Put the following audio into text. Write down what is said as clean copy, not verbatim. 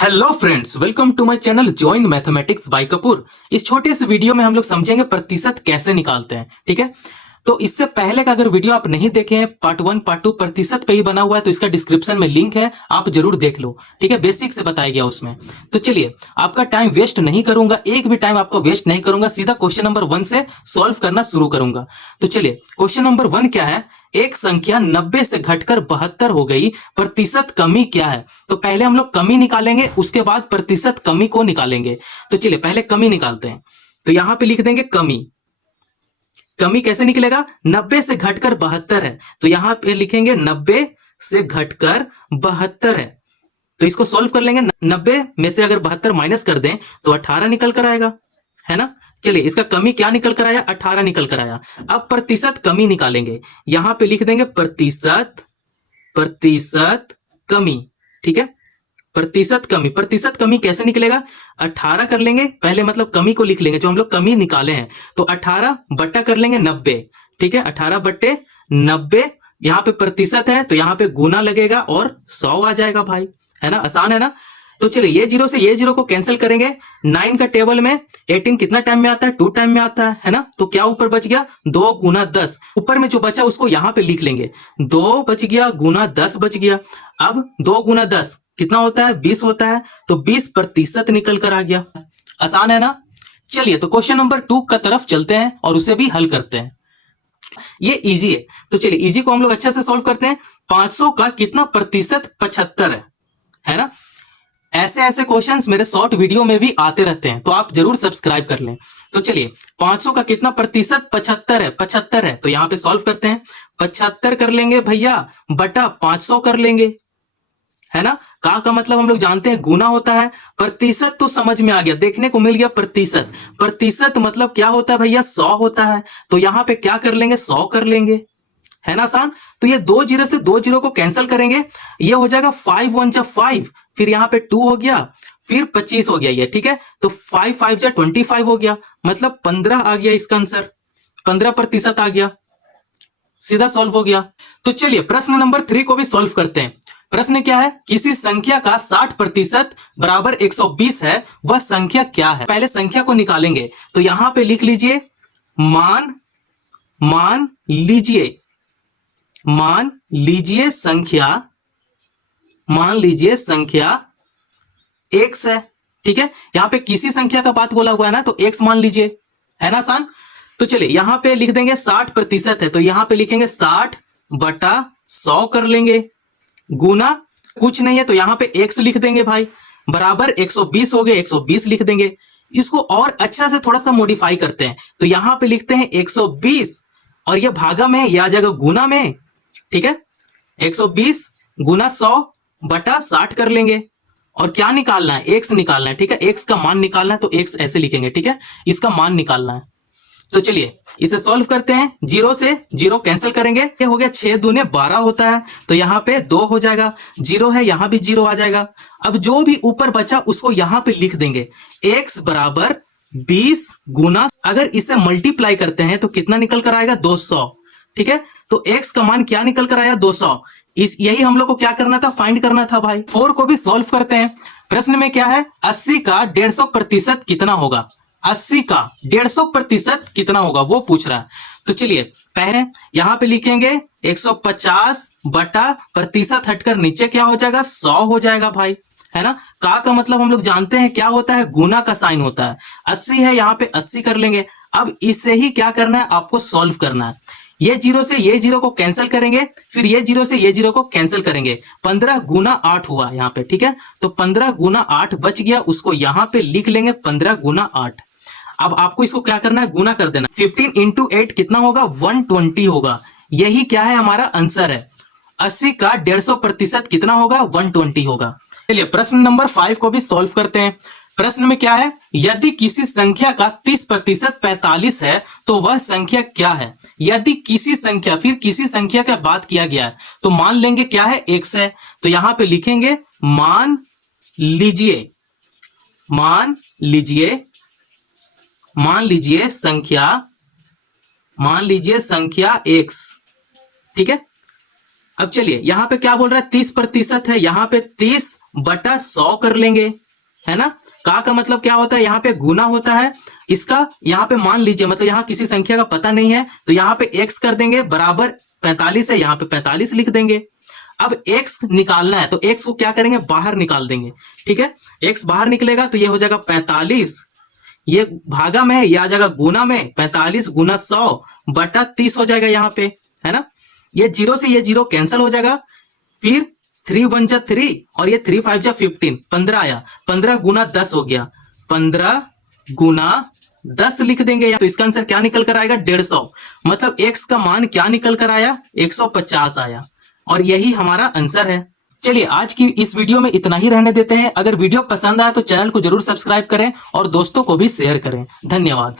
Hello friends, welcome to my channel join mathematics by Kapoor. इस छोटे से वीडियो में हम लोग समझेंगे प्रतिशत कैसे निकालते हैं। ठीक है, तो इससे पहले का अगर वीडियो आप नहीं देखे हैं, पार्ट 1 पार्ट 2 प्रतिशत पे ही बना हुआ है, तो इसका डिस्क्रिप्शन में लिंक है, आप जरूर देख लो। ठीक है, बेसिक से बताया गया उसमें। तो चलिए, आपका टाइम वेस्ट नहीं करूंगा, एक भी टाइम आपका वेस्ट नहीं करूंगा, सीधा क्वेश्चन नंबर 1 से सॉल्व करना शुरू करूंगा। तो चलिए, क्वेश्चन नंबर 1 क्या है? एक संख्या 90 से घटकर 72 हो गई, प्रतिशत कमी क्या है? तो पहले हम लोग कमी निकालेंगे, उसके बाद प्रतिशत कमी को निकालेंगे। तो चलिए पहले कमी निकालते हैं। तो यहां पे लिख देंगे कमी। कमी कैसे निकलेगा? 90 से घटकर 72 है, तो यहां पे लिखेंगे 90 से घटकर 72 है। तो इसको सॉल्व कर लेंगे। 90 में से अगर 72 माइनस कर दें तो 18 निकल कर आएगा, है ना। चलिए, इसका कमी क्या निकल कर आया? 18 निकल कर आया। अब प्रतिशत कमी निकालेंगे, यहां पे लिख देंगे प्रतिशत कमी। ठीक है, प्रतिशत कमी कैसे निकलेगा? 18 कर लेंगे पहले, मतलब कमी को लिख लेंगे जो हम लोग कमी निकाले हैं। तो 18 बट्टा कर लेंगे 90। ठीक है, 18 बट्टे 90। यहां पे प्रतिशत है तो यहां पे गुना लगेगा और 100 आ जाएगा भाई, है ना। आसान है ना। तो चलिए, ये जीरो से ये जीरो को कैंसिल करेंगे। 9 का टेबल में 18 कितना टाइम में आता है? 2 टाइम में आता है ना। तो क्या ऊपर बच गया? 2 गुना 10। ऊपर में जो बचा उसको यहां पे लिख लेंगे। 2 बच गया गुना 10 बच गया। अब 2 गुना 10 कितना होता है? 20 होता है। तो 20% निकल कर आ गया। आसान है ना। चलिए, तो क्वेश्चन नंबर 2 का तरफ चलते हैं और उसे भी हल करते हैं। ये इजी है, तो चलिए इजी को हम लोग अच्छे से सॉल्व करते हैं। 500 का कितना प्रतिशत 75 है ना। ऐसे ऐसे क्वेश्चंस मेरे शॉर्ट वीडियो में भी आते रहते हैं, तो आप जरूर सब्सक्राइब कर लें। तो चलिए, 500 का कितना प्रतिशत? 75 है। 75 है तो यहां पे सॉल्व करते हैं। 75 कर लेंगे भैया, बटा 500 कर लेंगे, है ना। का मतलब हम लोग जानते हैं गुना होता है। प्रतिशत तो समझ में आ गया, देखने को मिल गया प्रतिशत। प्रतिशत मतलब क्या होता है भैया? 100 होता है। तो यहां पे क्या कर लेंगे? 100 कर लेंगे, है ना आसान। तो ये 2 जीरो से 2 जीरो को कैंसिल करेंगे, ये हो जाएगा 5 1 जा 5, फिर यहां पे 2 हो गया, फिर 25 हो गया ये। ठीक है, तो 5 5 जा 25 हो गया, मतलब 15 आ गया इसका आंसर। 15% आ गया, सीधा सॉल्व हो गया। तो चलिए प्रश्न नंबर 3 को भी सॉल्व करते हैं। प्रश्न क्या है? किसी संख्या का 60% बराबर 120 है, वह संख्या क्या है? पहले संख्या को निकालेंगे, तो यहां पे लिख लीजिए मान मान लीजिए संख्या x है। ठीक है, यहां पे किसी संख्या का बात बोला हुआ है ना, तो x मान लीजिए, है ना आसान। तो चलिए यहां पे लिख देंगे 60% है, तो यहां पे लिखेंगे 60 बटा 100 कर लेंगे, गुना कुछ नहीं है तो यहां पे x लिख देंगे भाई, बराबर 120 हो गए, 120 लिख देंगे। इसको और अच्छा से थोड़ा सा मॉडिफाई करते हैं, तो यहां पे लिखते हैं 120 और ये भागा में, ये आ जाएगा गुना में। ठीक है, 120 गुना 100 बटा 60 कर लेंगे। और क्या निकालना है? एक्स निकालना है। ठीक है, एक्स का मान निकालना है, तो एक्स ऐसे लिखेंगे। ठीक है, इसका मान निकालना है। तो चलिए इसे सॉल्व करते हैं। 0 से 0 कैंसिल करेंगे, क्या हो गया? 6 दूने 12 होता है, तो यहां पे 2 हो जाएगा। 0 है, यहां भी 0 आ जाएगा। अब जो भी ऊपर बचा उसको यहां पे लिख देंगे, x बराबर 20 गुना, अगर इसे मल्टीप्लाई करते हैं तो कितना निकल कर आएगा? 200। ठीक है, तो x का मान क्या निकल कर आया? 200। यही हम लोग को क्या करना था? फाइंड करना था भाई। 4 को भी सॉल्व करते हैं। प्रश्न में क्या है? 80 का 150% कितना होगा? 80 का 150% कितना होगा वो पूछ रहा है। तो चलिए पहले यहां पे लिखेंगे 150 बटा प्रतिशत हटकर नीचे क्या हो जाएगा? 100 हो जाएगा भाई, है ना। का मतलब हम लोग जानते हैं क्या होता है? गुना का साइन होता है। 80 है, यहां पे 80 कर लेंगे। अब इसे ही क्या करना है? आपको सॉल्व करना है। ये 0 से ये 0 को कैंसिल करेंगे, फिर ये 0 से ये 0 को कैंसिल करेंगे। 15 गुना 8 हुआ यहाँ पे। ठीक है, तो 15 गुना 8 बच गया, उसको यहां पे लिख लेंगे 15 गुना 8। अब आपको इसको क्या करना है? गुना कर देना। 15 इंटू 8 कितना होगा? 120 होगा। यही क्या है? हमारा आंसर है। 80 का 150% कितना होगा? 120 होगा। चलिए प्रश्न नंबर 5 को भी सॉल्व करते हैं। प्रश्न में क्या है? यदि किसी संख्या का 30% 45 है तो वह संख्या क्या है? यदि किसी संख्या, फिर किसी संख्या का बात किया गया है, तो मान लेंगे क्या है? x है, तो यहां पे लिखेंगे मान लीजिए संख्या x। ठीक है, अब चलिए यहाँ पे क्या बोल रहा है, 30% है, यहाँ पे 30/100 कर लेंगे, है ना। का मतलब क्या होता है, यहाँ पे गुना होता है इसका, यहाँ पे मान लीजिए मतलब यहाँ किसी संख्या का पता नहीं है तो यहाँ पे x कर देंगे बराबर 45 है, यहाँ पे 45 लिख देंगे। अब x निकालना है तो x को क्या करेंगे, बाहर निकाल देंगे, ठीक है। x बाहर निकलेगा तो ये हो जाएगा 45, ये भागा में ये आ जाएगा गुना में, 45 गुना 100/30 हो जाएगा यहाँ पे, है ना। ये जीरो से ये जीरो कैंसिल हो जाएगा, फिर 3 1 जा 3 और ये 3 5 जा 15, 15 आया, 15 गुना 10 हो गया, 15 गुना 10 लिख देंगे। तो इसका आंसर क्या निकल कर आएगा, 150। मतलब x का मान क्या निकल कर आया, 150 आया, और यही हमारा आंसर है। चलिए आज की इस वीडियो में इतना ही रहने देते हैं। अगर वीडियो पसंद आया तो चैनल को जरूर सब्सक्राइब करें और दोस्तों को भी शेयर करें। धन्यवाद।